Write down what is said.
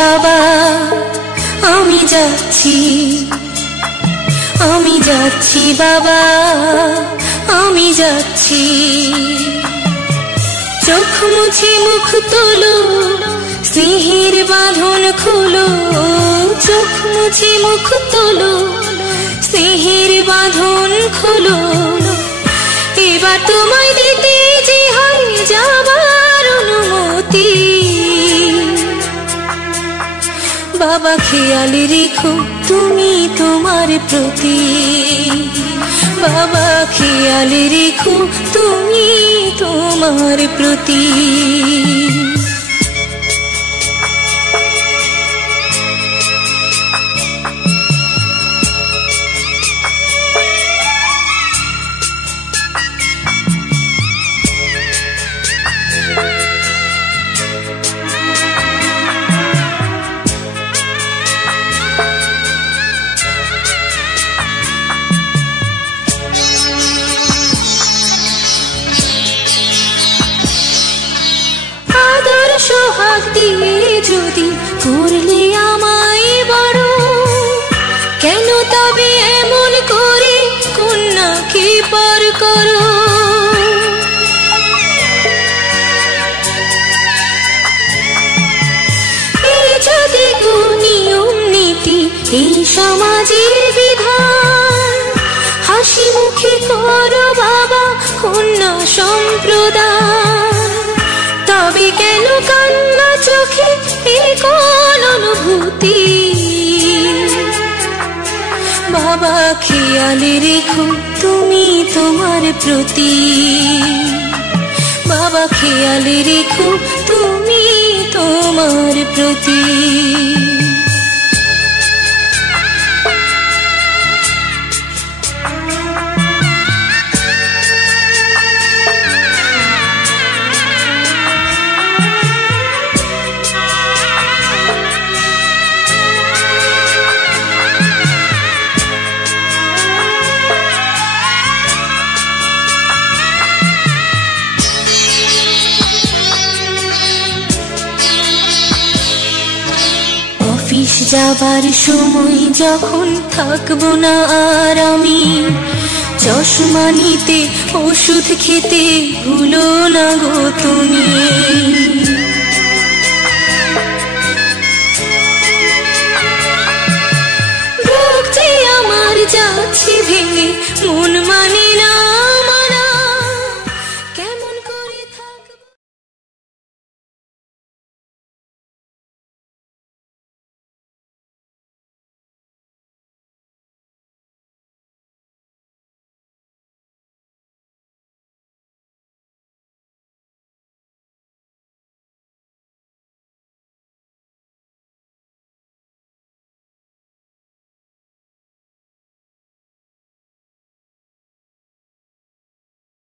বাবা, আমি যাচ্ছি, আমি যাচ্ছি বাবা, আমি যাচ্ছি। চোখ মুছে মুখ তোলো, স্নেহের বাঁধন খোলো, চোখ মুছে মুখ তোলো, স্নেহের বাঁধন খোলো। এবার তোমায় দিতে যে হয় যাবার অনুমতি। বাবা খেয়াল রেখো তুমি তোমার প্রতি, বাবা খেয়াল রেখো তুমি তোমার প্রতি। সোহাগ দিয়ে যদি করলে আমায় বড়, কেন তবে এমন করে কন্যাকে পর করো। এই যদি নিয়ম নীতি এই সমাজের বিধান, হাসি মুখে করো বাবা কন্যা সম্প্রদান। তবে কেন কান্না চোখে এ কোন অনুভূতি। বাবা খেয়াল রেখো তুমি তোমার প্রতি, বাবা খেয়াল রেখো তুমি তোমার প্রতি। অফিস যাবার সময় যখন থাকবো না আর আমি, চশমা নিতে ওষুধ খেতে ভুলো না গো তুমি।